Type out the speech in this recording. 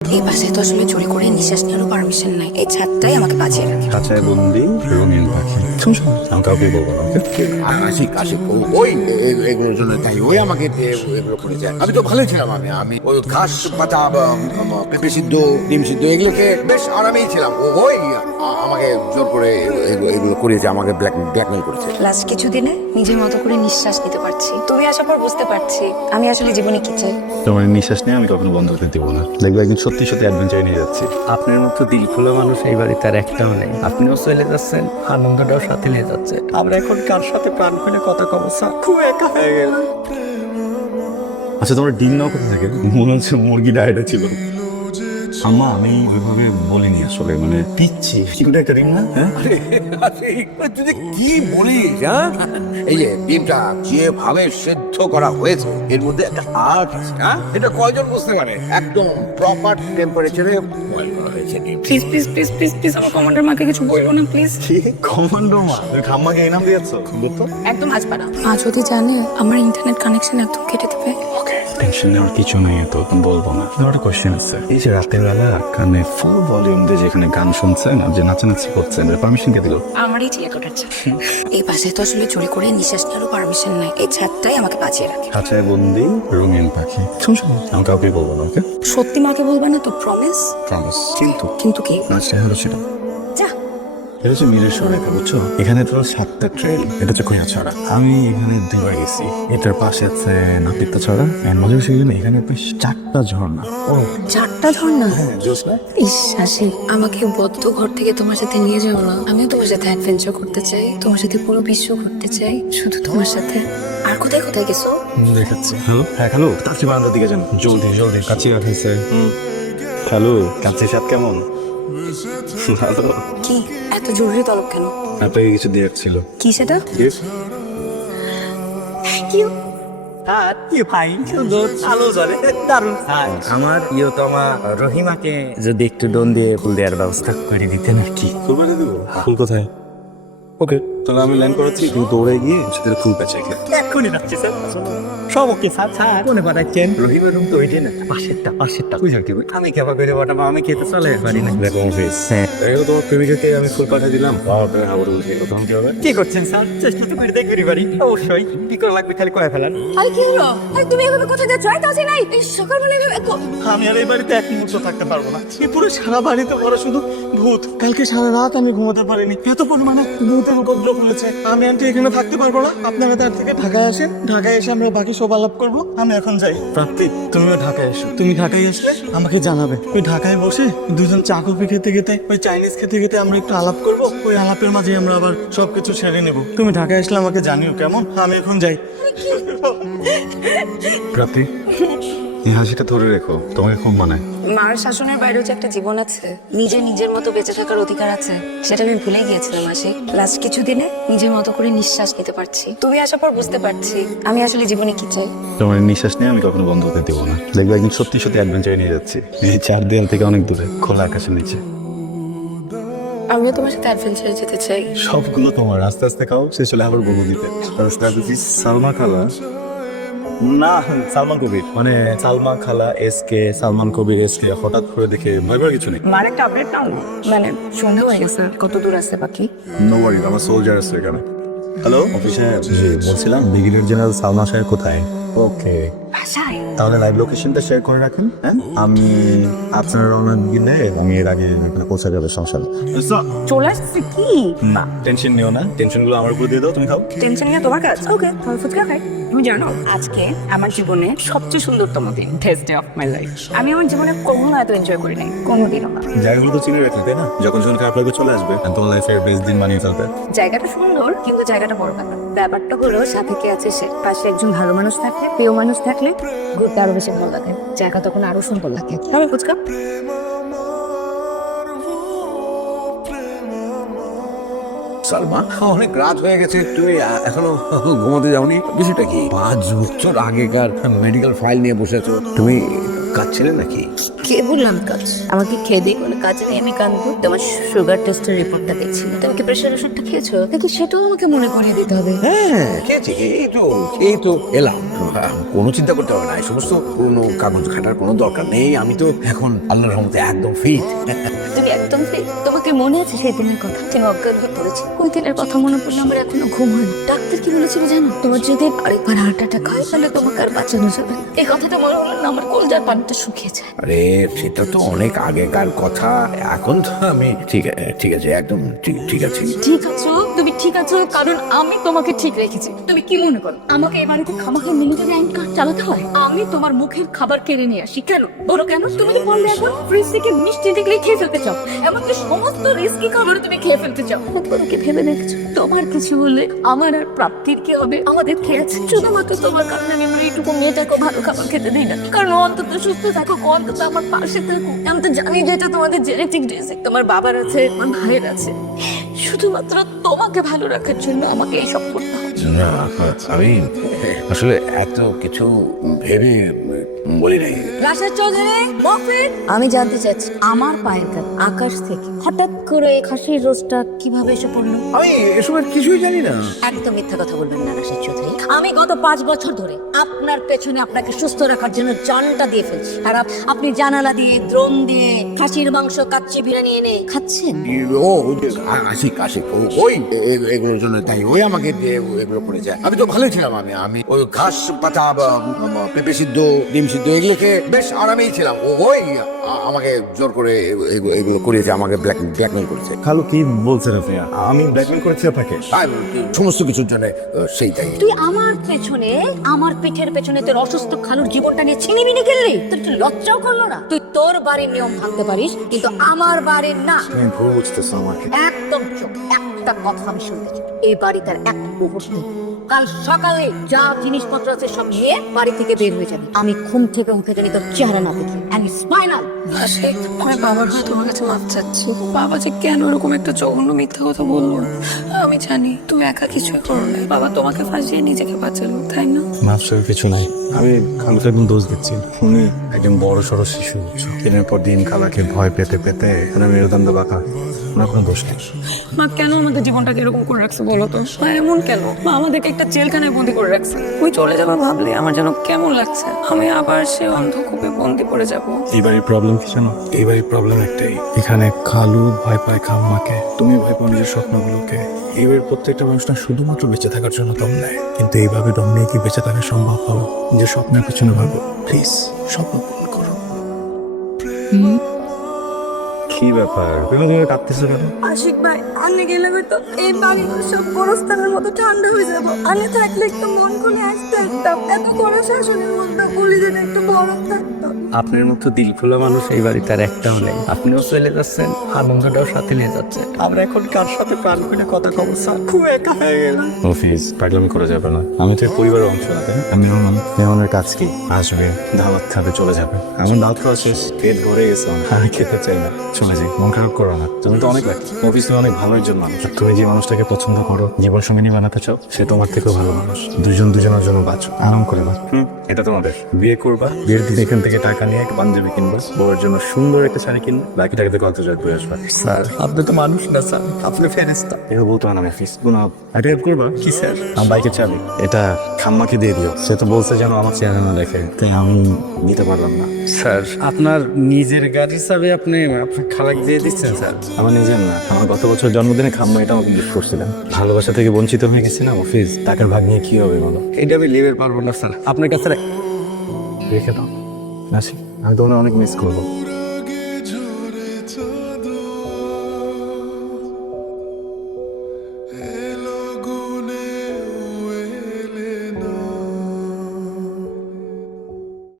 এই বাসায় তো আসলে চুরি করে নিঃশ্বাস নেওয়ারও পারমিশন নাই। এই ছাদটাই আমাকে বাঁচিয়ে রাখে। খাঁচায় বন্দি রঙিন পাখি। শুনছো, আমি কাউকে বলবো না, ওকে? আশিক আশিক ওই এগুলোর জন্য তাই ওই আমাকে এগুলো করেছে। আমি তো ভালো ছিলাম। আমি ওই ঘাস পাতা পেঁপে সিদ্ধ ডিম সিদ্ধ এগুলোকে বেশ আরামেই ছিলাম। ওই আমাকে জোর করে এগুলো করেছে, আমাকে ব্ল্যাকমেল করেছে। লাস্ট কিছুদিনে নিজের মতো করে নিঃশ্বাস নিতে পারছি। তুমি আসার পর বুঝতে পারছি আমি আসলে জীবনে কি চাই। তোমার নিঃশ্বাস নিয়ে আমি কখনো বন্ধ হতে দেবো না। দেখবো একদিন সত্যি সত্যি অ্যাডভেঞ্চারে নিয়ে যাচ্ছি। আপনার মতো দিল খোলা মানুষ এই বাড়িতে আর একটাও নেই। আপনিও চলে যাচ্ছেন, আনন্দটাও সাথে নিয়ে যাচ্ছে। আমরা এখন কার সাথে প্রাণ খুলে কথা কব স্যার? খুব একা হয়ে গেল। আচ্ছা, তোমার ডিম নাও কোথা থেকে? মনে হচ্ছে মুরগি ডায়েটে ছিল। আম্মা, আমি ওইভাবে বলিনি আসলে, মানে পিচ্ছি কিন্তু একটা ডিম না। হ্যাঁ, তুই যে কি বলিস? হ্যাঁ, এই যে ডিমটা যেভাবে সেদ্ধ করা হয়েছে এর মধ্যে একটা আর্ট আছে। হ্যাঁ, এটা কয়জন বুঝতে পারে? একদম প্রপার টেম্পারেচারে বয়েল করা হয়েছে ডিম। Please please please please please আমার কমান্ডার মাকে কিছু বলবো না প্লিজ। কি কমান্ডো মা? তুমি খাম্মাকে এই নাম দিয়েছ? তো একদম হাজপাড়া। মা যদি জানে আমার ইন্টারনেট কানেকশন একদম কেটে দেবে। ওকে, টেনশন নেওয়ার কিছু নেই, তো বলবো না। আমার একটা কোয়েশ্চেন আছে। এই যে রাতের বেলা কানে ফুল ভলিউম দিয়ে যেখানে গান শুনছেন আর যে নাচানাচি করছেন, পারমিশন কে দিল? আমারই চিয়া কটাচ্ছে। এই বাসায় তো আসলে চুরি করে নিঃশ্বাস নেওয়ারও পারমিশন নাই। এই ছাদটাই আমাকে বাঁচিয়ে রাখে। খাঁচায় বন্দি রঙিন পাখি। শুনছো, আমি কাউকে বলবো না, ওকে? সত্যি মাকে বলবে না তো? প্রমিস? প্রমিস। কিন্তু কিন্তু কি? নাচটা হলো সেটা। যা। এটা হচ্ছে মিরেশ্বর রেখা, বুঝছো? এখানে তো 7টা ট্রেন। এটা হচ্ছে কৈয়াছড়া। আমি এখানে 2বার গেছি। এটার পাশে আছে নাপিতা ছড়া। মজার বিষয় হলো এখানে বেশ 4টা ঝর্ণা। ও 4টা ঝর্ণা? জোস না? ইস আসি, আমাকে বদ্ধ ঘর থেকে তোমার সাথে নিয়ে যাও না। আমিও তোমার সাথে অ্যাডভেঞ্চার করতে চাই, তোমার সাথে পুরো বিশ্ব ঘুরতে চাই, শুধু তোমার সাথে। আর কোথায় কোথায় গেছো? দেখাচ্ছি। হ্যালো, হ্যাঁ হ্যালো, তাড়াতাড়ি বারান্দার দিকে যান। জলদি জলদি। কাছে রাখাইছে। হ্যালো, কাছে সাত কেমন? ভালো। কি এত জরুরি তলব কেন? আপনাকে কিছু দেওয়ার ছিল। কি সেটা? Gift? কি? কি ভাই, সুন্দর আলো জ্বলে, দারুণ। আমার প্রিয়তমা রহিমাকে যদি একটু ডোন দিয়ে ফুল দেওয়ার ব্যবস্থা করে দিতেন আর কি। ফুল বানিয়ে দেবো? ফুল কোথায়? ওকে, তাহলে আমি ল্যান্ড করাচ্ছি, তুমি দৌড়ে গিয়ে সেটা ফুল প্যাচে গেলে। এক্ষুনি রাখছি স্যার। সব ওকে স্যার। স্যার মনে পাঠাচ্ছেন রহিমের রুম তো ওইটাই না, পাশেরটা ওই যাকে আমি কেবা করে বাটাবো, আমি খেতে চলে পারি না। দেখো অফিস। হ্যাঁ, দেখো তোমার প্রেমিকাকে আমি ফুল পাঠিয়ে দিলাম। বাবা হাবড় বলছি, তখন কি হবে? কি করছেন স্যার? চেষ্টা তো করে দেখতে পারি। অবশ্যই কি করা লাগবে খালি করে ফেলান। আরে কি হলো? আরে তুমি এভাবে কোথায় যাচ্ছ? আই তাসি নাই। এই সকালবেলা এভাবে আমি আর এই বাড়িতে এক মুহূর্ত থাকতে পারবো না। এই পুরো সারা বাড়িতে ভরা শুধু ভূত। কালকে সারা রাত আমি ঘুমাতে পারিনি, এত পরিমাণে ভূতের উপদ্রব হয়েছে। আমি আন্টি এখানে থাকতে পারবো না। আপনারা তার থেকে ঢাকায় আসেন, ঢাকায় এসে আমরা বাকি সব আলাপ করবো। আমি এখন যাই। প্রাপ্তি, তুমিও ঢাকায় এসো। তুমি ঢাকায় আসলে আমাকে জানাবে। ওই ঢাকায় বসে দুজন চা কফি খেতে খেতে, ওই চাইনিজ খেতে খেতে আমরা একটু আলাপ করবো। ওই আলাপের মাঝে আমরা আবার সবকিছু সেরে নেবো। তুমি ঢাকায় আসলে আমাকে জানিও, কেমন? আমি এখন যাই। প্রাপ্তি, এই হাসিটা ধরে রেখো, তোমাকে খুব মানায়। মার শাসনের বাইরেও যে একটা জীবন আছে, নিজের মতো বেঁচে থাকার অধিকার আছে, সেটা আমি ভুলে গিয়েছিলাম আশিক। লাস্ট কিছুদিনে নিজের মতো করে নিঃশ্বাস নিতে পারছি। তুমি আসার পর বুঝতে পারছি আমি আসলে জীবনে কি চাই। তোমার নিঃশ্বাস নিয়ে আমি কখনো বন্ধ হতে দেবো না। দেখবো একদিন সত্যি সত্যি অ্যাডভেঞ্চারে নিয়ে যাচ্ছি, এই 4 দেয়াল থেকে অনেক দূরে, খোলা আকাশের নিচে। আমিও তোমার সাথে অ্যাডভেঞ্চারে যেতে চাই। সবগুলো তোমার। আস্তে আস্তে খাও, শেষ হলে আবার বলবো দিতে। সালমা খালা না, সালমান কবির, মানে সালমা খালা এসকে, সালমান কবির এসকে। হঠাৎ করে দেখে ভয়বার কিছু নেই। মার একটা আপডেট নাও না। মানে সন্ধ্যা হয়ে গেছে, কত দূর আছে বাকি? নো ওয়ারি, আমার সোলজার আছে এখানে। হ্যালো অফিসে, জি বলছিলাম ব্রিগেডিয়ার জেনারেল সালমা সাহেব কোথায়? ওকে, বাসায়। তাহলে লাইভ লোকেশনটা শেয়ার করে রাখেন। হ্যাঁ, আমি আপনার রওনা দিলে আমি এর আগে এখানে পৌঁছে যাবে সংসারে। চলে আসছে কি? না, টেনশন নিও না, টেনশনগুলো আমার উপর দিয়ে দাও, তুমি খাও। টেনশন নিয়ে তোমার কাজ? ওকে, তোমার ফুচকা খাই। তুমি জানো আজকে আমার জীবনে সবচেয়ে সুন্দরতম দিন, best day of my life. আমি আমার জীবনে কখনো এত এনজয় করি নাই, কোনোদিনও না। জায়গাগুলো তো চিনে রাখলে, তাই না? যখন যখন খারাপ লাগবে চলে আসবে, আর তোমার লাইফের বেস্ট দিন বানিয়ে ফেলবে। জায়গাটা সুন্দর, কিন্তু জায়গাটা বড় ব্যাপার। ব্যাপারটা হলো সাথে কে আছে সে। পাশে একজন ভালো মানুষ থাকলে, প্রিয় মানুষ থাকলে ঘুরতে আরো বেশি ভালো লাগে, জায়গা তখন আরো সুন্দর লাগে। আমি ফুচকা। সালমা, অনেক রাত হয়ে গেছে, তুমি এখনো ঘুমাতে যাওনি? বিষয়টা কি? 5 বছর আগেকার মেডিকেল ফাইল নিয়ে বসেছো। তুমি কাঁদছিলেন নাকি? কে বললাম কাজ? আমাকে খেয়ে দিয়ে কোনো কাজ নেই, আমি কাঁদবো? তোমার সুগার টেস্টের রিপোর্টটা দেখছি, তুমি কি প্রেশার ওষুধটা খেয়েছো নাকি সেটাও আমাকে মনে করিয়ে দিতে হবে? হ্যাঁ খেয়েছি, এই তো এলাম। কোনো চিন্তা করতে হবে না, এই সমস্ত কোনো কাগজ ঘাটার কোনো দরকার নেই। আমি তো এখন আল্লাহর রহমতে একদম ফিট। তুমি একদম ফিট? তোমাকে মনে আছে সেই দিনের কথা? তুমি অজ্ঞান হয়ে পড়েছি, ওই দিনের কথা মনে পড়লে আমার এখনো ঘুম হয় না। ডাক্তার কি বলেছিল জানো? তোমার যদি আরেকবার হার্ট অ্যাটাক হয় তাহলে তোমাকে আর বাঁচানো যাবে না। এই কথাটা মনে হলো না আমার কলজার পানিটা শুকিয়ে যায়। আরে সেটা তো অনেক আগেকার কথা, এখন তো আমি ঠিক আছে, একদম ঠিক আছে। ঠিক আছো তুমি, ঠিক আছো, কারণ আমি তোমাকে ঠিক রেখেছি। তুমি কি মনে করো আমাকে এই বাড়িতে খামাখা মিলিটারি আইন কার্ড চালাতে হয়? আমি তোমার মুখের খাবার কেড়ে নিয়ে আসি কেন বলো? কেন তুমি তো বললে এখন ফ্রিজ থেকে মিষ্টি দেখলেই খেয়ে ফেলতে চাও, এমনকি সমস্ত রিস্কি খাবার তুমি খেয়ে ফেলতে চাও। তোমাকে ভেবে দেখছো তোমার কিছু হলে আমার আর প্রাপ্তির কি হবে? আমাদের খেয়েছে শুধুমাত্র তোমার কারণে আমি আমার এইটুকু মেয়েটাকে ভালো খাবার খেতে দিই না, কারণ ও অন্তত সুস্থ থাকো, ও অন্তত আমার পাশে থাকো। আমি তো জানি যে এটা তোমাদের জেনেটিক ডিজিজ, তোমার বাবার আছে, আমার ভাইয়ের আছে। শুধুমাত্র তোমাকে ভালো রাখার জন্য আমাকে এইসব করতে হবে। না, আমি আসলে এত কিছু ভেবে বলি নাই। রাশেদ চৌধুরী, মফিদ, আমি জানতে চাচ্ছি আমার পায়ের কাছে আকাশ থেকে হঠাৎ করে এই খাসির রোজটা কিভাবে এসে পড়লো? আমি এসবের কিছুই জানি না। একদম মিথ্যা কথা বলবেন না রাশেদ চৌধুরী। আমি গত 5 বছর ধরে আপনার পেছনে আপনাকে সুস্থ রাখার জন্য জানটা দিয়ে ফেলছি, আর আপনি জানালা দিয়ে, দ্রোণ দিয়ে খাসির মাংস, কাচ্চি বিরিয়ানি এনে খাচ্ছেন। ও আশিক ওই এগুলোর জন্য তাই ওই আমাকে এগুলো করেছে। আমি তো ভালোই ছিলাম। আমি ওই ঘাস পাতা, পেঁপে সিদ্ধ, ডিম সিদ্ধ এগুলোকে বেশ আরামেই ছিলাম। ওই আমাকে জোর করে এগুলো করিয়েছে, আমাকে ব্ল্যাকমেল করেছে। খালু কি বলছেন আপনি? আমি ব্ল্যাকমেল করেছি আপনাকে? আর সমস্ত কিছুর জন্য সেইটাই। তুই আমার পেছনে, আমার পিঠের পেছনে তোর অসুস্থ খালুর জীবনটা নিয়ে ছিনিমিনি খেললি? তোর একটু লজ্জাও করলো না? তুই তোর বাড়ির নিয়ম ভাঙতে পারিস কিন্তু আমার বাড়ির না। আমি ভুল বুঝতেছি আমাকে। একদম চুপ, একটা কথা আমি শুনতে চাই। এই বাড়িটার এক মুহূর্ত কাল সকালে যা জিনিসপত্র আছে সব নিয়ে বাড়ি থেকে বের হয়ে যাবে। আমি ঘুম থেকে উঠে জানি তোর চেহারা না দেখি। And it's final. আশিক, আমি বাবার হয়ে তোমার কাছে মাপ চাচ্ছি। বাবা যে কেন এরকম একটা জঘন্য মিথ্যা কথা বললো, আমি জানি তুমি একা কিছুই করো না। বাবা তোমাকে ফাঁসিয়ে নিজেকে বাঁচালো, তাই না? মাফসের কিছু নাই। আমি খালুকে একদম দোষ দিচ্ছি। উনি একজন বড় সড়ো শিশু, দিনের পর দিন খালাকে ভয় পেতে পেতে মেরুদণ্ড বাঁকা। ওনার কোনো দোষ নেই। মা কেন আমাদের জীবনটাকে এরকম করে রাখছে বলো তো? মা এমন কেন? মা আমাদেরকে একটা জেলখানায় বন্দি করে রাখছে। তুই চলে যাবো ভাবলে আমার যেন কেমন লাগছে। আমি আবার সে অন্ধকূপে বন্দি পড়ে যাবো। এই বাড়ির প্রবলেম কি জানো? এই বাড়ির প্রবলেম একটাই, এখানে খালু ভয় পায় খাম্মাকে, তুমি ভয় পাও নিজের স্বপ্নগুলোকে। এই বাড়ির প্রত্যেকটা মানুষ না শুধুমাত্র বেঁচে থাকার জন্য দম নেয়, কিন্তু এইভাবে দম নিয়ে কি বেঁচে থাকা সম্ভব হলো? নিজের স্বপ্নের পেছনে ভাবো প্লিজ, স্বপ্ন পূরণ করো। কি ব্যাপার কাঁদতেছো কেন? আশিক ভাই, আমি গেলে হয়তো এই বাড়িগুলো সব গোরস্থানের মতো ঠান্ডা হয়ে যাবো। আমি থাকলে একটু মন খুলে আসতে পারতাম। এত বড় শাসনের মধ্যে বলি যেন একটু বরফ থাকতো। আপনার মতো দিল খোলা মানুষ এই বাড়িতে আর একটাও নেই। আপনিও চলে যাচ্ছেন, আনন্দটাও সাথে নিয়ে যাচ্ছেন। আমরা এখন কার সাথে প্রাণ করে কথা কব স্যার? খুব একা হয়ে গেলাম। অফিস পাগলামি করা যাবে না। আমি তো পরিবারের অংশ না। আমি মেহমানের কাজ কি আসবে, দাওয়াত খাবে, চলে যাবে। আমার দাওয়াত খাওয়া শেষ, পেট ভরে গেছে, আমি খেতে চাই না, চলে যাই। মন খারাপ করো না, তুমি তো অনেক লাকি। অফিস তুমি অনেক ভালো একজন মানুষ। তুমি যে মানুষটাকে পছন্দ করো, জীবন সঙ্গিনী বানাতে চাও, সে তোমার থেকেও ভালো মানুষ। দুজন দুজনের জন্য বাঁচো, আরাম করে বাঁচো। এটা তোমাদের বিয়ে করবা, বিয়ের দিন এখান থেকে টাকা নিয়ে একটা পাঞ্জাবি কিনবা, বউয়ের জন্য সুন্দর একটা শাড়ি কিনবা, বাকি টাকাতে কত যায় ঘুরে আসবা। স্যার আপনি তো মানুষ না স্যার, আপনি ফেরেশতা। এটা বলতে হয় না অফিস গুনা। একটা হেল্প করবা? কি স্যার? আমার বাইকের চাবি এটা খাম্মাকে দিয়ে দিও। সে তো বলছে যেন আমার চেহারা না দেখে, তাই আমি নিতে পারলাম না। স্যার আপনার নিজের গাড়ি চাবি আপনি আপনার খালাক দিয়ে দিচ্ছেন স্যার? আমার নিজের না, আমার গত বছর জন্মদিনে খাম্মা এটা আমাকে গিফট করছিলেন। ভালোবাসা থেকে বঞ্চিত হয়ে গেছি না অফিস, টাকার ভাগ নিয়ে কি হবে বলো? এটা আমি লিভে পারবো না স্যার, আপনার কাছে রেখে দাও। আসি, আমি তোমাকে অনেক মিস করবো।